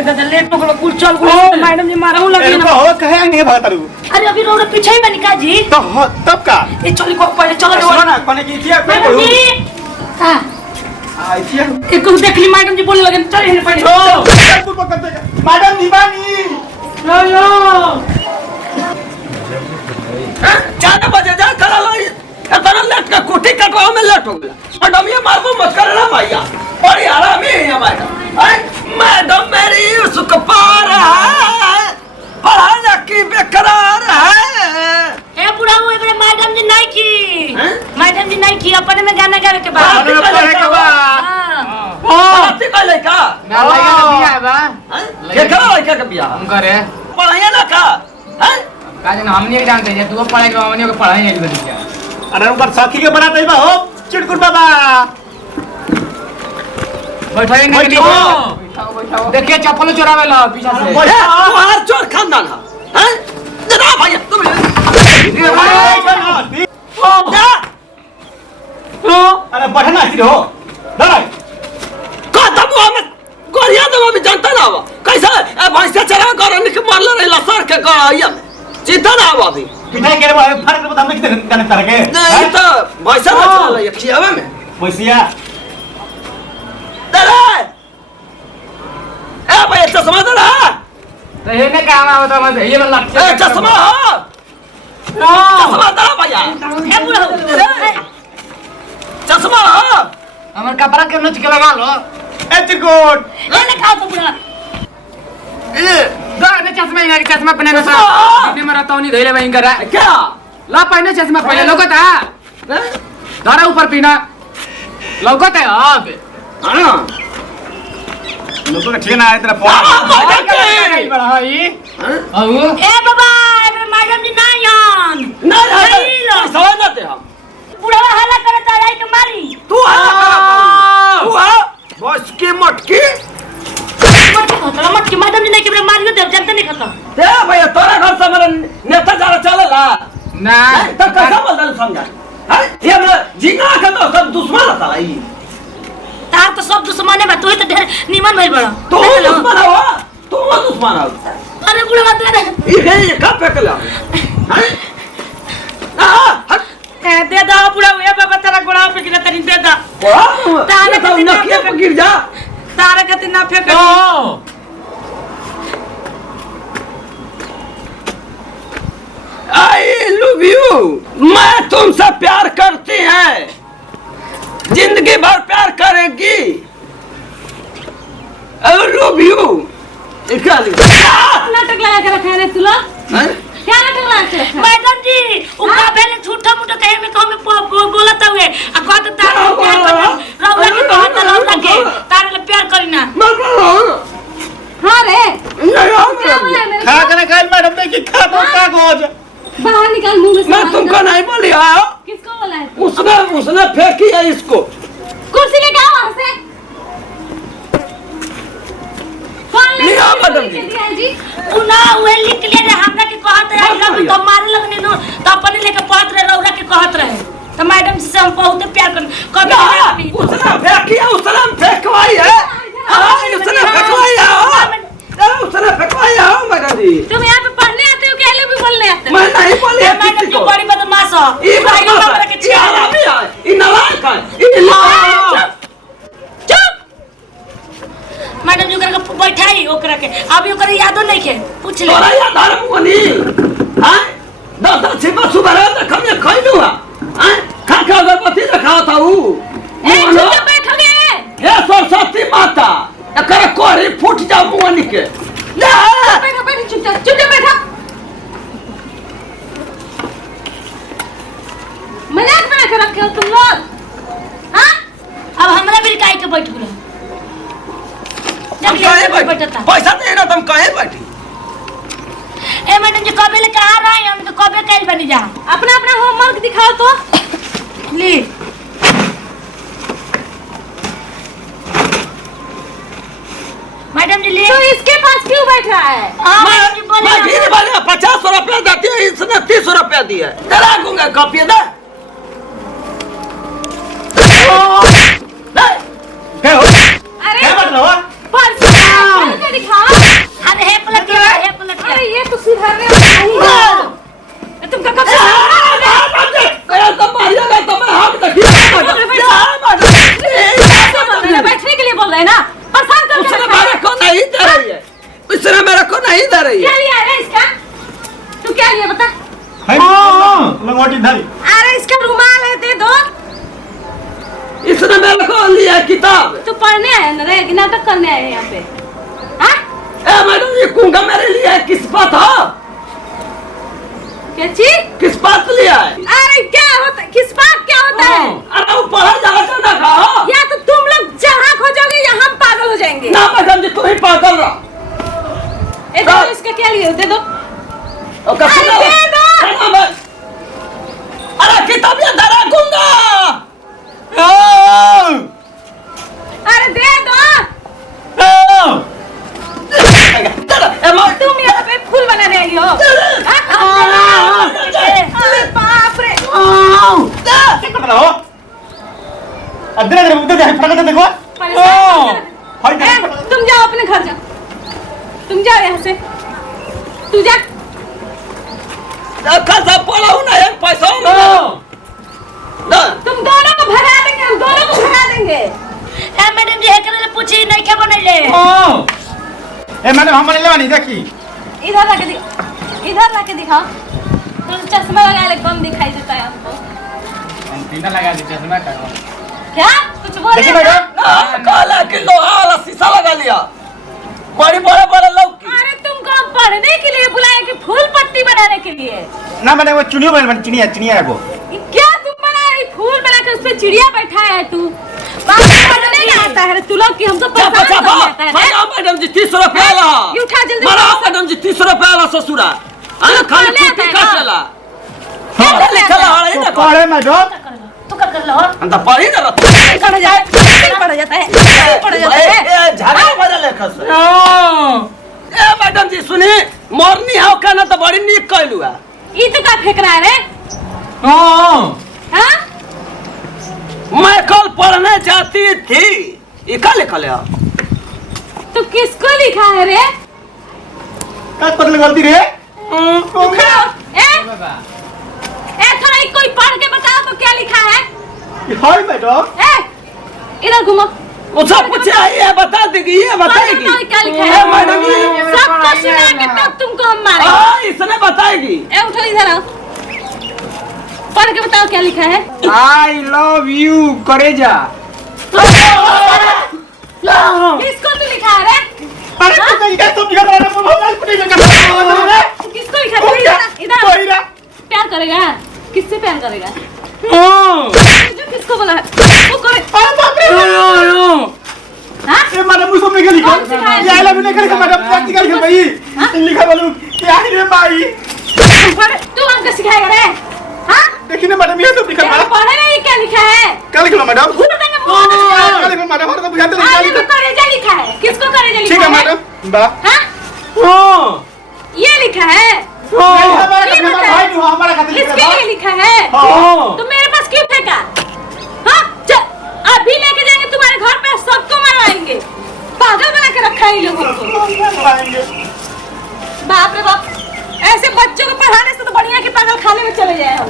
के दादा लेट हो कुल चल मैडम जी मारहु लगे ना हो कहे नहीं भाग तारू। अरे अभी रोड पीछे ही बनिका जी तो तब का ये चली को पहले चलो सुनो ना कोने की किया पे मैडम जी हां आई थी एक को देख ली मैडम जी बोलने लगे चल इन्हें पहले ओ तू पकड़ दे मैडम दीवानी लो लो 4 बजे जा चला लो इतना लेट का कुटी कटवाओ में लेट हो गया मैडम ये मारबो मत करना भैया और आराम ही है मैडम मैडम मेरी उसको पार है पढ़ाने की बेकरार है ए बुढ़ा वो एक मैडम जी नहीं की मैडम जी नहीं की अपने में गाना गावे के बाद पढ़े के बाद हां ठीक है लड़का ना लड़का का बियाह बा ये करा लड़का का बियाह हम करे पढ़ाइए ना का हैं काजन हम नहीं जानते जे तू पढ़ाई के हमनी को पढ़ाई नहीं बनी क्या अरे उनका साथी के बनाते बा हो चिड़कुट बाबा बैठाई नहीं बैठाओ देखिए चप्पल चुरावे ला पीछे से तुम्हारा चोर खानदान है हैं जरा भैया तुम अरे बढ़ना ही हो दाई का दम हमें गोरिया दम भी जानता ना हुआ कैसा ए भैंसा चरा कर निक मारले रे लसर के गड़ाइया में चिंता ना हुआ अभी पिटाई के बारे में फर्क बता हमने कितने गाने तरह के नहीं तो भैंसा ना चला ले खियावे में भैंसिया दरे ए भैया चश्मा दे रहा तो ये ने काम आवत मत ये वाला ए चश्मा हो चश्मा दे भैया ए बुढ़ा चश्मा हो हमर कपड़ा के नच के लगा लो ए चिड़कुट ले ले खाओ तो बुढ़ा ए दो ने चश्मा इनारी चश्मा पहने ना इतने मरा तो नहीं धइले वहीं करा क्या ला पहने चश्मा पहले लोगता धरा ऊपर पीना लोगता है अब हां लोगों का ठीक ना है तेरा फोन बड़ा है औ ए बाबा ए मैडम जी नहीं आन ना समझ जाते हम बुढ़ा हल्ला करता है के मारी तू आ तू आ बस की मटकी मत की मैडम जी नहीं के मारियो देव जानते नहीं खत्म दे भैया तोरा घर से मेरा नेता जा चलेला ना तो कैसा बोल समझा है ये हमरा जिंगा के तो सब दुश्मन था ई तार तो सब दुश्मन है तू ही तो ढेर निमन भइल बड़ा तो दुश्मन हो तू दुश्मन हो अरे बुढ़ा बात रे ये का फेंकला हैं ए दे दो बुढ़ा ये बाबा तेरा गोड़ा पे गिरा तनी दे दो तारे तो नकिया पे गिर जा तारे कति ना फेंक आई लव यू मैं तुमसे प्यार करती है जिंदगी भर प्यार करेगी आई लव यू नाटक लगा के रखा रे तू लोग क्या नाटक लगा के रखा मैडम जी उका पहले झूठा मूठा कहे में बोलता हुए आ कहत तारे प्यार कर रौला के कहत रौला के तारे ले प्यार करीना हां रे खा कर खाई मैडम ने कि खा तो का गोज बाहर निकाल मुंह से मैं तुमको नहीं बोली आओ किसको बोला है उसने फेंकी है इसको कुर्सी लेके आओ वहां से कौन ले लिया मैडम जी जी उना वे लिख ले रे हमरा के कहत रहे लग तो मारे लगने नो तो अपने लेके पहुंच रहे रौरा के कहत रहे तो मैडम से हम बहुत प्यार कर कभी उसने फेंकी है उसने फेंकवाई है उसने फेंकवाई है उसने फेंकवाई है मैडम जी तुम यहाँ पे पढ़ने आते हो कि एलए भी बोलने आते हो मैं नहीं बोली मैडम जी बड़ी बदमाश हो ये भाई हमरा के ये हरामी है ये नालायक है ये नालायक मैडम जी ओकरा के बैठाई ओकरा के अभी ओकरा यादो नहीं के पूछ ले तोरा याद आ रहा मुनी हैं 10 छिपा सुबह तक हमने खइलू हैं खा खा अगरबत्ती रखा था वो ए चुप बैठोगे हे सरस्वती माता एकरा कोरी फूट जा मुनी के ले बैठो बैठो चुप बैठो मजाक बना के रखे हो तुम लोग हां अब हमरा भी काहे के बैठ गेलो हम काहे बैठे पैसा दे ना तुम काहे बैठी ए मैडम जी कबे ले कहा रहे हम तो कबे कैल बनी जा अपना अपना होमवर्क दिखाओ तो ले मैडम जी ले तो इसके पास क्यों बैठा है मैडम जी बोले मैं गिर वाले 50 रुपया देती है इसने 30 रुपया दिया तेरा दूंगा कॉपी दे क्या हो अरे क्या मतलब पर्स दिखाओ है ना, परेशान कर उसने मेरे को नहीं दे रही है, उसने मेरे को नहीं दे रही क्या है। लिया है इसका? तू क्या लिया बता? लंगोटी धरी। अरे इसका रुमाल है, दे दो। इसने मेरे को लिया किताब। तू पढ़ने आया ना रे, कि नाटक करने आया यहाँ पे? हाँ? ए मैडम ये कुंगा मेरे लिए किस बात है? क्या चीज? किस बात लिया है? अरे क्या होता है? किस बात क्या होता है? अरे वो पढ़ा जाना चाहता था। या तो तुम लोग जहाँ खोजोगे या हम पागल हो जाएंगे। ना मैडम जी तू ही पागल रहा। ए दो, इसका क्या लिए? दे दो। अरे दे दो। अरे किताब ये दरा कुंगा। अरे दे दो। तुम यहाँ पे फूल बनाने आई हो? अरे बाप रे। क्या कर रहा हो? उधर जाके फटाफट देखो। तुम जाओ अपने घर जाओ, तुम जाओ यहाँ से, तू जा। कैसा पढ़ा हूँ ना एक पैसा तुम दोनों को भगा देंगे, हम दोनों को भगा देंगे। ए मैडम जी हेकरे पूछी नहीं क्या बनैले? ए मैडम हम बनेले बानी देखी। इधर लाके दिखाओ, इधर लाके दिखाओ। तो चश्मा लगा ले, कम दिखाई देता है हमको। एंटीना लगा दी, चश्मा करो। क्या कुछ बोल देखिए रहे हो? मैडम। काला कि लोहा वाला शीशा लगा लिया, बड़ी बड़े बड़े लोग। अरे तुमको पढ़ने के लिए बुलाया कि फूल पत्ती बनाने के लिए? ना मैडम वो चुनियो बन चिड़िया है वो। क्या तुम बनाए? फूल बना के उसपे चिड़िया बैठा है तू? बात पढ़ने नहीं आता है तू लोग, कि हमको परेशान कर देता है। मैडम जी 30 रुपया ला। ये उठा जल्दी। मैडम जी 30 रुपया ला ससुरा। अरे खाली कुट्टी काट ला। क्या लिखल है ना पढ़े मैडम। तू कर लो। अंत पढ़ी ना पढ़ जाए, पढ़ जाता है, पढ़ जाता है। ए झागा बजा लेखा से। ए मैडम जी सुनी, मोरनी हाउ कहना तो बड़ी नीक कहलू है। ई तो का फेंक रहा है रे? हाँ? मैं कल पढ़ने जाती थी। ये क्या लिखल है? तू किसको लिखा है रे? क्या पढ़ने गलती रे? दिखाओ। थोड़ा कोई पढ़ के बताओ तो क्या लिखा है? Hi madam. इधर घुमो। उससे पूछे ये बता देगी, ये बताएगी। क्या लिखा ए है? मैडम जी सबको सुना के तब तुमको हम मारेंगे। हाँ इसने बताएगी। ए उठो, इधर आओ, पढ़ के बताओ क्या लिखा है? आई लव यू करेजा। किसको तू लिखा है रे? अरे तू क्या सब दिखा रहा है? मोबाइल पे नहीं लगा। किसको लिखा है? इधर कोई ना। प्यार करेगा? किससे प्यार करेगा? जो किसको बोला है वो करे। अरे बाप रे। हाँ? ए मैडम मुझे नहीं लिखा। कौन सिखाया? ये आई लव यू नहीं लिखा मैडम, प्रैक्टिकल लिखा भाई। लिखा बोलूं क्या है रे भाई? तू हमको सिखाएगा रे? हाँ? देखिए ना मैडम ये सब लिखा तेरे है। पढ़े नहीं क्या लिखा है? क्या लिखा मैडम? भूल देंगे मुंह में। क्या लिखा मैडम? हमारे तो बुझाते नहीं क्या आगे लिखा। में करेजा लिखा है। किसको करेजा लिखा ठीक है है? मैडम। बा हाँ? ये लिखा है? नहीं हमारा ये हमारा बता। भाई नहीं हमारा खाते लिखा इसके लिए लिखा है? तो मेरे पास क्यों फेंका? हाँ? चल अभी लेके जाएंगे तुम्हारे घर पे, सबको मरवाएंगे। पागल बना के रखा है इन लोगों को। बाप रे बाप, ऐसे बच्चों को पढ़ाने से तो बढ़िया कि पागल खाने में चले जाए हम।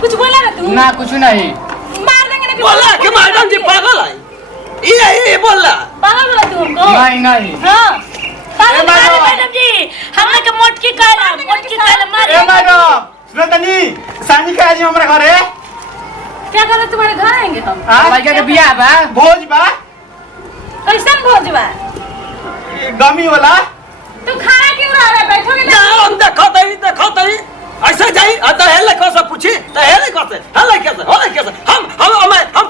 कुछ बोला ना तू? ना कुछ नहीं। मार देंगे ना। बोला कि मैडम जी पागल है। ये बोला। पागल बोला तू हमको? नहीं नहीं। हाँ पागल मैडम। मैडम जी, हमने के मोटकी कहला मार। ए मैडम सुनो तनी सानी का आज हमारा घर है। क्या कर रहे? तुम्हारे घर आएंगे हम? लड़का के बियाह बा। भोज बा। कैसन भोज बा? गमी वाला। तू खाना क्यों रहा है? बैठोगे ना ना? हम देखो तई ऐसे जाई अत हेले को से पूछी त हेले को से हेले कैसे हम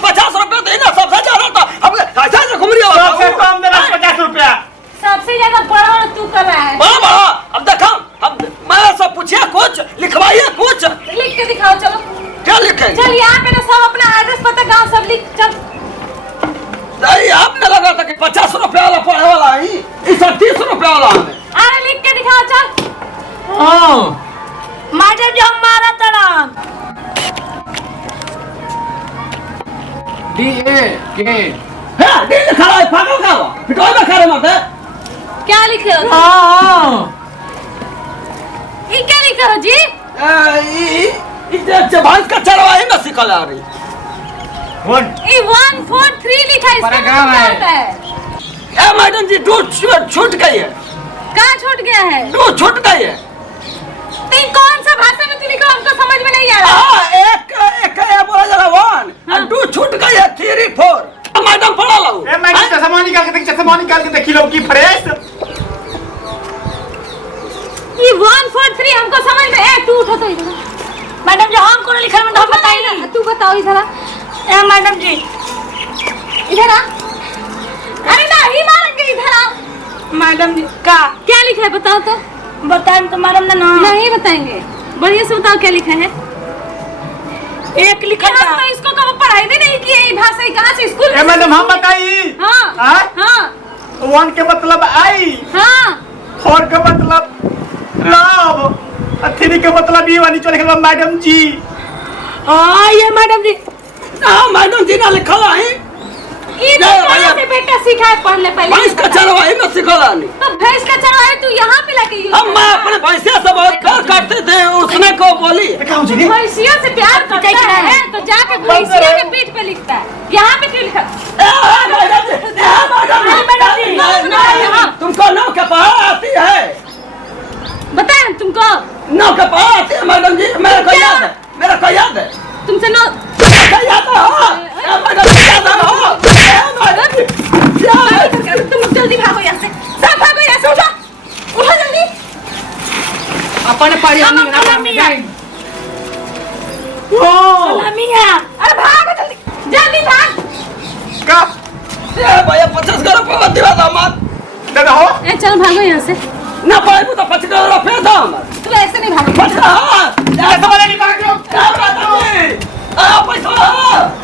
50 रुपए दे ना सबसे ज्यादा तो हम ऐसा से घूम रही हो। सबसे कम देना 50 रुपया। सबसे ज्यादा बड़ा तू कर रहा है। बड़ा अब देखो अब मैं सब पूछिए कुछ लिखवाइए कुछ लिख के दिखाओ। चलो क्या लिखेंगे? चल यहाँ पे ना सब अपना एड्रेस पता गांव सब लिख। चल नहीं आपने लगा था कि 50 रुपया वाला पढ़े वाला है, इस 30 रुपया वाला है। अरे लिख के दिखाओ। चल मैडम जी हम मारा तरम DA के है दिल खड़ा है पागल का हुआ पिटोई में खड़े मत है। क्या लिखे हो? ये क्या लिखे हो जी? इसे भैंस का चरवाही में सिखल आ रही। वन ये 143 लिखा है, इसका पैराग्राफ मतलब है। क्या होता है? ए मैडम जी दूध छूट गई है, कहाँ छूट गया है? दूध छूट गई है। तो ये कौन सा भाषा में तू लिखा, हमको समझ में नहीं आ रहा। हाँ एक ये बोला जरा 1 और 2 छूट गई है 3 4। मैडम पढ़ा लो। ए मैं चश्मा निकाल के देखी लो की फ्रेश। ये 143 हमको समझ में है। तू उठो तो इधर। मैडम जी हम कौन लिखा है, हम बताइए। तू बताओ इधर आ। ए मैडम जी इधर आ। अरे नहीं मारेंगे, इधर आ। मैडम जी क्या लिखा है बताओ तो। बताएं तो मैडम ना नहीं बताएंगे, बढ़िया से बताओ क्या लिखा है। एक लिखा है तो इसको कब पढ़ाई भी नहीं की है, ये भाषा ही कहाँ से स्कूल ए मैडम हम बताई। हाँ हाँ 1 के मतलब आई, हाँ 4 के मतलब लव, 3 के मतलब ये वाली चले गए मैडम जी। हाँ ये मैडम जी, हाँ मैडम जी ना लिखा है। ये तो कहाँ से बेटा सीखा है पढ़ने पहले। भैंस का चरवाही में सिखला नहीं। तो भैंस का चरवाही तू यहाँ पे लाके यूज हम मैं अपने भैंसे से बहुत प्यार करते थे, उसने को बोली भैंसिया से प्यार करता है तो जाके भैंसिया के पीठ पे लिखता है, यहाँ पे क्यों लिखा? तुमको नौ के पहाड़ आती है? बताएं तुमको। नौ के पहाड़ आती है मैडम जी? मेरे को याद है, मेरे को याद है। तुमसे नो तुम जल्दी भागो यहाँ से, सब भागो यहाँ से, उठो उठो जल्दी। अपन पढ़ी हम अरे भागो जल्दी जल्दी भाग। का भैया 50 रुपया दिला दामाद दादा हो ए चल भागो यहाँ से। ना पाए तो 50 रुपया